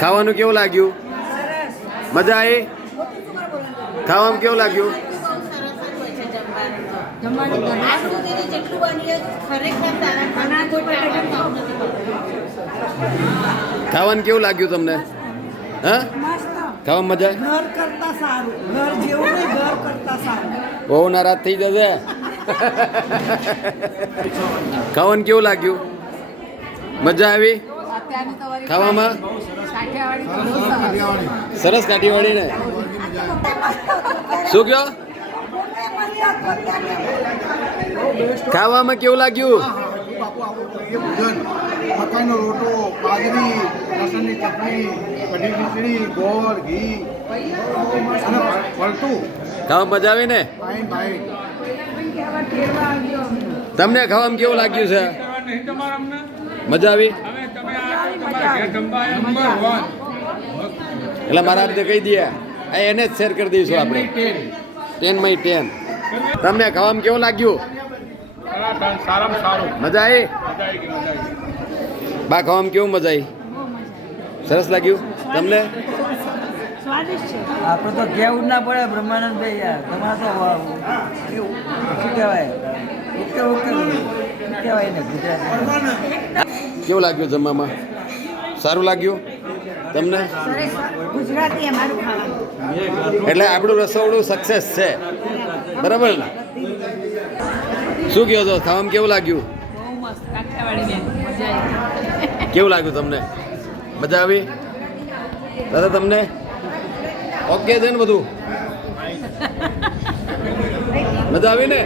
ખાવાનું કેવું લાગ્યું? મજા આવી? ખાવામાં કેવું લાગ્યું? ખાવાનું કેવું લાગ્યું તમને? હા, ખાવામાં મજા આવી? ઘર કરતા સારું, ઘર જેવું નહીં, ઘર કરતા સારું. બહુ નારાજ થઈ જશે. ખાવાનું કેવું લાગ્યું? મજા આવી ખાવામાં? સરસ કાઠીવાડી ને શું કયો? ખાવામાં કેવું લાગ્યું? મકાઈનો રોટો, બાજરી, લસણની ચટણી, કઢી ખીચડી, ગોળ, ઘી અને વળતું. ખાવામાં મજા આવી ને? ભાઈ તમને ખાવામાં કેવું લાગ્યું છે? મજા આવી? એટલે મારા આપને કહી દઈએ એને જ શેર કરી દઈશું આપણે 10/10. તમને ખાવામાં કેવું લાગ્યું? સારામાં સારું. મજા આવી? બા ખાવામાં કેવું મજા આવી? સરસ લાગ્યું તમને? આપણે તો કેવું ના પડે બ્રહ્માનંદભાઈ યાર, તમારે તો કેવું શું કહેવાય, ઓકે ઓકે શું કહેવાય ને ગુજરાતી. કેવું લાગ્યું જમવામાં? સારું લાગ્યું તમને? ગુજરાતી અમારું ખાવાનું. એટલે આપણું રસોડું સક્સેસ છે, બરાબર ને? શું કહો છો? ખાવામાં કેવું લાગ્યું? કેવું લાગ્યું તમને? મજા આવી દાદા તમને? ઓકે છે ને બધું? મજા આવી ને?